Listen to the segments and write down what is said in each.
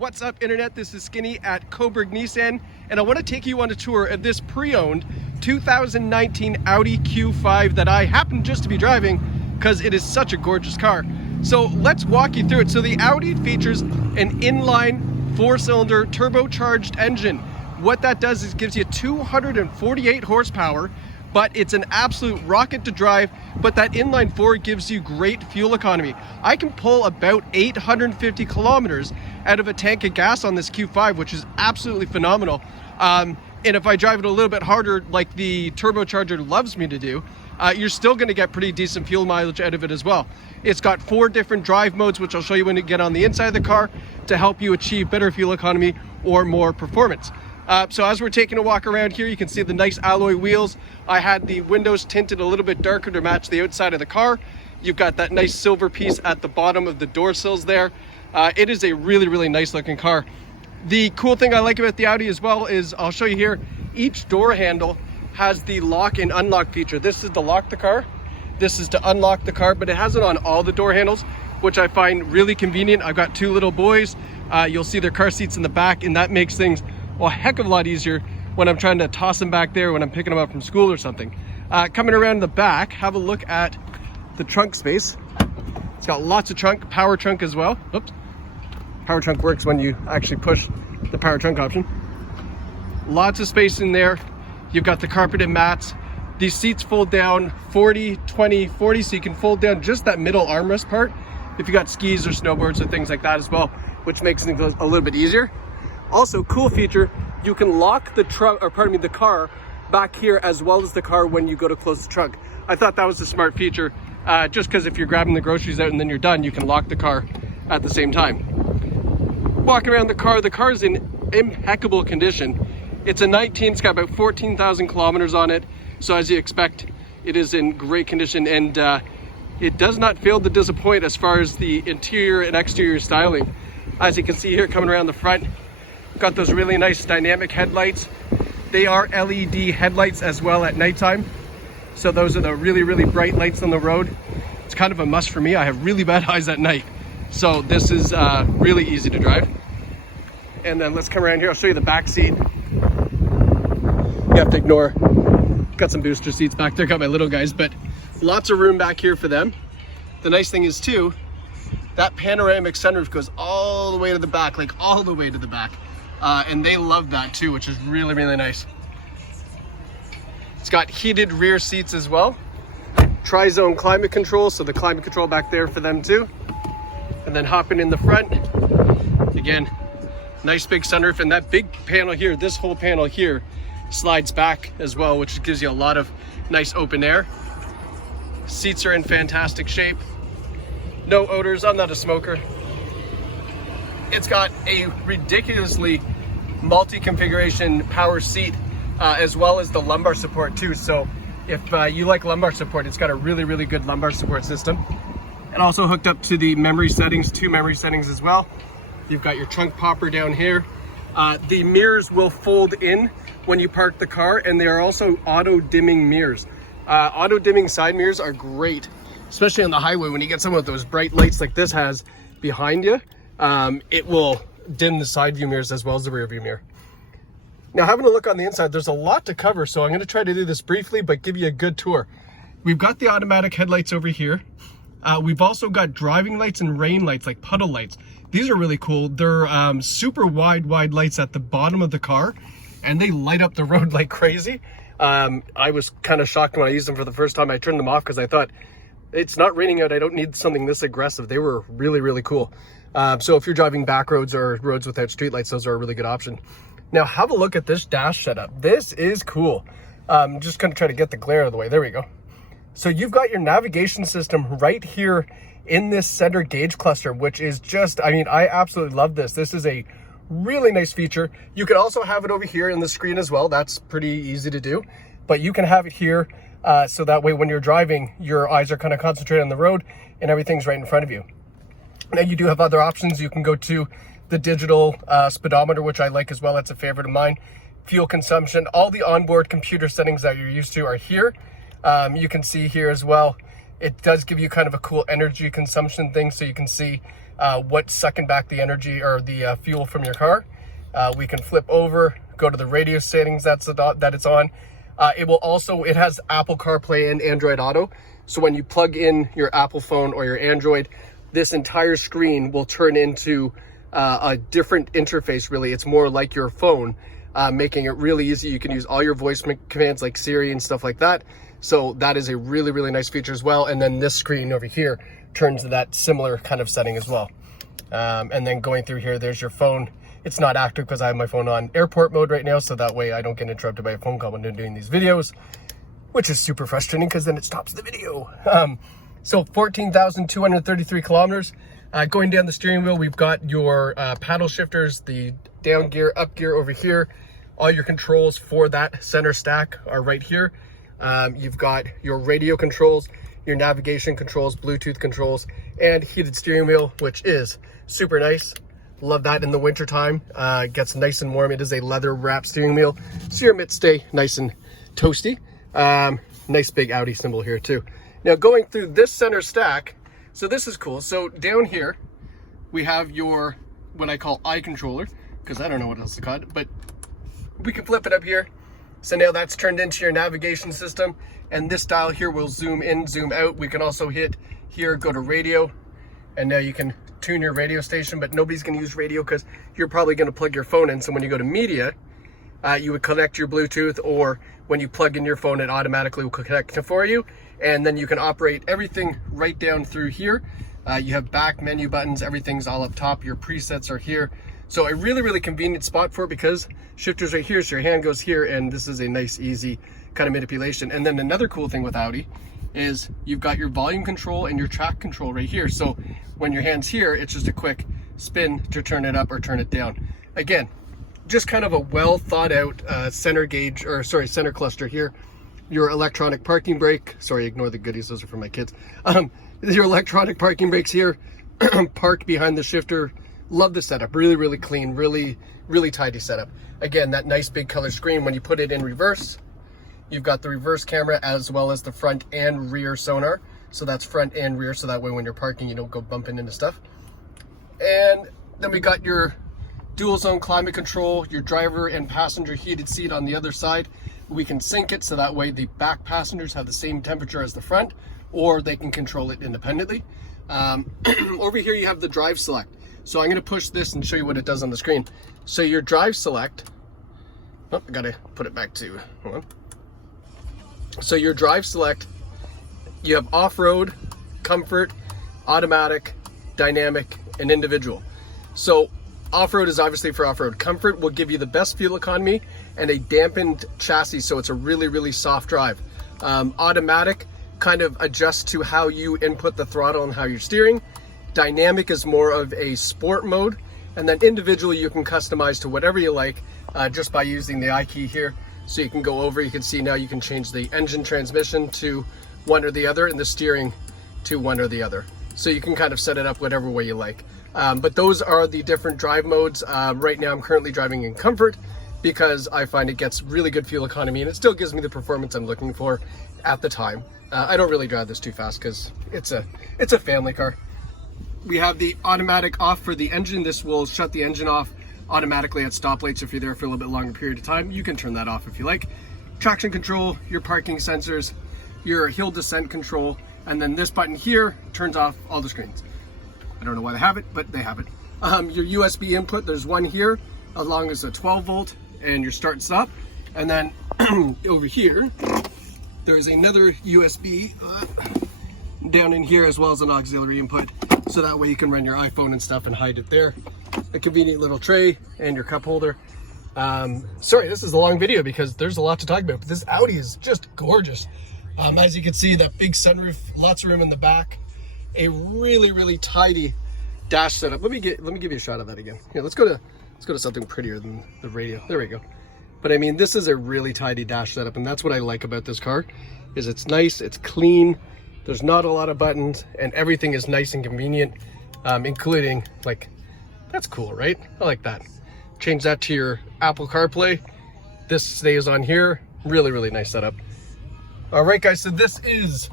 What's up, internet? This is Skinny at Cobourg Nissan, and I want to take you on a tour of this pre-owned 2019 Audi Q5 that I happen just to be driving because it is such a gorgeous car. So let's walk you through it. So the Audi features an inline four-cylinder turbocharged engine. What that does is gives you 248 horsepower, but it's an absolute rocket to drive. But that inline four gives you great fuel economy. I can pull about 850 kilometers out of a tank of gas on this Q5, which is absolutely phenomenal. And if I drive it a little bit harder, like the turbocharger loves me to do, you're still going to get pretty decent fuel mileage out of it as well. It's got 4 different drive modes, which I'll show you when you get on the inside of the car, to help you achieve better fuel economy or more performance. So as we're taking a walk around here, you can see the nice alloy wheels. I had the windows tinted a little bit darker to match the outside of the car. You've got that nice silver piece at the bottom of the door sills there. It is a really, really nice looking car. The cool thing I like about the Audi as well is, I'll show you here, each door handle has the lock and unlock feature. This is to lock the car, this is to unlock the car, but it has it on all the door handles, which I find really convenient. I've got 2 little boys. You'll see their car seats in the back, and that makes things a heck of a lot easier when I'm trying to toss them back there when I'm picking them up from school or something. Coming around the back, have a look at the trunk space. It's got lots of trunk, power trunk as well. Oops. Power trunk works when you actually push the power trunk option. Lots of space in there. You've got the carpeted mats. These seats fold down 40, 20, 40, so you can fold down just that middle armrest part if you got skis or snowboards or things like that as well, which makes things a little bit easier. Also, cool feature, you can lock the the car back here as well as the car when you go to close the trunk. I thought that was a smart feature, just because if you're grabbing the groceries out and then you're done, you can lock the car at the same time. Walking around the car is in impeccable condition. It's a 19, it's got about 14,000 kilometers on it. So as you expect, it is in great condition, and it does not fail to disappoint as far as the interior and exterior styling. As you can see here, coming around the front, got those really nice dynamic headlights. They are LED headlights as well at nighttime. So those are the really, really bright lights on the road. It's kind of a must for me. I have really bad eyes at night. So this is really easy to drive. And then let's come around here. I'll show you the back seat. You have to ignore, got some booster seats back there, got my little guys, but lots of room back here for them. The nice thing is too, that panoramic sunroof goes all the way to the back, like all the way to the back. And they love that too, which is really, really nice. It's got heated rear seats as well. Tri-zone climate control, so the climate control back there for them too. And then hopping in the front, again, nice big sunroof, and that big panel here, this whole panel here, slides back as well, which gives you a lot of nice open air. Seats are in fantastic shape. No odors, I'm not a smoker. It's got a ridiculously multi-configuration power seat, as well as the lumbar support too. So if you like lumbar support, it's got a really, really good lumbar support system. And also hooked up to the memory settings, 2 memory settings as well. You've got your trunk popper down here. The mirrors will fold in when you park the car, and they are also auto dimming mirrors. Auto dimming side mirrors are great, especially on the highway when you get some of those bright lights like this has behind you. It will dim the side view mirrors as well as the rear view mirror. Now, having a look on the inside, there's a lot to cover, so I'm going to try to do this briefly but give you a good tour. We've got the automatic headlights over here. We've also got driving lights and rain lights, like puddle lights. These are really cool. They're super wide lights at the bottom of the car, and they light up the road like crazy. I was kind of shocked when I used them for the first time. I turned them off because I thought, it's not raining out, I don't need something this aggressive. They were really, really cool. So if you're driving back roads or roads without streetlights, those are a really good option. Now have a look at this dash setup. This is cool. Just gonna try to get the glare out of the way. There we go. So you've got your navigation system right here in this center gauge cluster, which is just, I mean, I absolutely love this. This is a really nice feature. You can also have it over here in the screen as well. That's pretty easy to do, but you can have it here. So that way when you're driving, your eyes are kind of concentrated on the road and everything's right in front of you. Now you do have other options. You can go to the digital speedometer, which I like as well. That's a favorite of mine. Fuel consumption, all the onboard computer settings that you're used to are here. You can see here as well, it does give you kind of a cool energy consumption thing. So you can see what's sucking back the energy or the fuel from your car. We can flip over, go to the radio settings that it's on. It has Apple CarPlay and Android Auto. So when you plug in your Apple phone or your Android, this entire screen will turn into a different interface, really. It's more like your phone, making it really easy. You can use all your voice commands like Siri and stuff like that. So that is a really, really nice feature as well. And then this screen over here turns to that similar kind of setting as well. And then going through here, there's your phone. It's not active because I have my phone on airport mode right now, so that way I don't get interrupted by a phone call when I'm doing these videos, which is super frustrating because then it stops the video. So 14,233 kilometers. Going down the steering wheel, we've got your paddle shifters, the down gear, up gear over here. All your controls for that center stack are right here. You've got your radio controls, your navigation controls, Bluetooth controls, and heated steering wheel, which is super nice. Love that in the winter time. It gets nice and warm. It is a leather wrap steering wheel, so your mitts stay nice and toasty. Nice big Audi symbol here too. Now going through this center stack, so this is cool. So down here, we have your, what I call eye controller, because I don't know what else to call it, but we can flip it up here. So now that's turned into your navigation system, and this dial here will zoom in, zoom out. We can also hit here, go to radio, and now you can tune your radio station, but nobody's going to use radio because you're probably going to plug your phone in. So when you go to media, you would connect your Bluetooth, or when you plug in your phone, it automatically will connect for you. And then you can operate everything right down through here. You have back menu buttons, everything's all up top. Your presets are here. So a really, really convenient spot for it because shifter's right here. So your hand goes here, and this is a nice, easy kind of manipulation. And then another cool thing with Audi is you've got your volume control and your track control right here. So when your hand's here, it's just a quick spin to turn it up or turn it down. Again, just kind of a well thought out center cluster here. Your electronic parking brake, sorry, ignore the goodies, those are for my kids. Your electronic parking brakes here, park behind the shifter. Love the setup, really, really clean, really, really tidy setup. Again, that nice big color screen. When you put it in reverse, you've got the reverse camera as well as the front and rear sonar. So that's front and rear, so that way when you're parking, you don't go bumping into stuff. And then we got your dual zone climate control, your driver and passenger heated seat on the other side. We can sync it so that way the back passengers have the same temperature as the front, or they can control it independently. Over here you have the drive select. So I'm going to push this and show you what it does on the screen. So your drive select, oh, I got to put it back to, hold on. So your drive select, you have off-road, comfort, automatic, dynamic, and individual. So off-road is obviously for off-road. Comfort will give you the best fuel economy and a dampened chassis, so it's a really, really soft drive. Automatic kind of adjusts to how you input the throttle and how you're steering. Dynamic is more of a sport mode, and then individually you can customize to whatever you like just by using the I key here. So you can go over, you can see now you can change the engine transmission to one or the other and the steering to one or the other. So you can kind of set it up whatever way you like. But those are the different drive modes. Right now I'm currently driving in comfort because I find it gets really good fuel economy and it still gives me the performance I'm looking for at the time. I don't really drive this too fast because it's a family car. We have the automatic off for the engine. This will shut the engine off automatically at stoplights if you're there for a little bit longer period of time. You can turn that off if you like. Traction control, your parking sensors, your hill descent control, and then this button here turns off all the screens. I don't know why they have it, but they have it. Your USB input, there's one here, along as a 12 volt and your start and stop. And then over here, there's another USB down in here as well as an auxiliary input. So that way you can run your iPhone and stuff and hide it there. A convenient little tray and your cup holder. Sorry, this is a long video because there's a lot to talk about, but this Audi is just gorgeous. As you can see, that big sunroof, lots of room in the back. A really, really tidy dash setup. Let me give you a shot of that again. Here, let's go to something prettier than the radio. There we go. But I mean, this is a really tidy dash setup, and that's what I like about this car, is it's nice, it's clean, there's not a lot of buttons, and everything is nice and convenient, including, like, that's cool, right? I like that. Change that to your Apple CarPlay. This stays on here. Really, really nice setup. All right, guys, so this is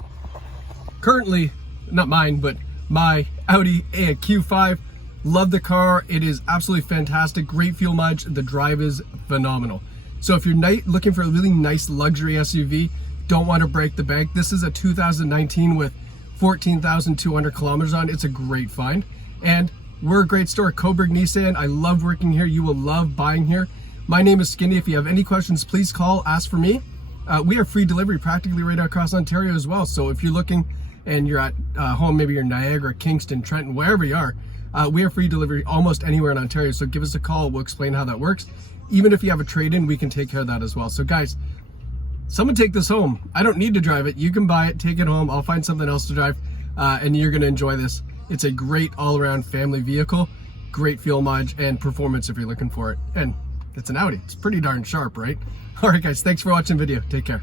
currently, not mine, but my Audi Q5. Love the car. It is absolutely fantastic. Great fuel mileage. The drive is phenomenal. So if you're looking for a really nice luxury SUV, don't want to break the bank, this is a 2019 with 14,200 kilometers on. It's a great find. And we're a great store, Cobourg Nissan. I love working here. You will love buying here. My name is Skinny. If you have any questions, please call, ask for me. We have free delivery practically right across Ontario as well. So if you're looking and you're at home, maybe you're Niagara, Kingston, Trenton, wherever you are, we have free delivery almost anywhere in Ontario. So give us a call. We'll explain how that works. Even if you have a trade-in, we can take care of that as well. So guys, someone take this home. I don't need to drive it. You can buy it, take it home. I'll find something else to drive, and you're going to enjoy this. It's a great all-around family vehicle, great fuel mileage and performance if you're looking for it. And it's an Audi. It's pretty darn sharp, right? All right, guys, thanks for watching the video. Take care.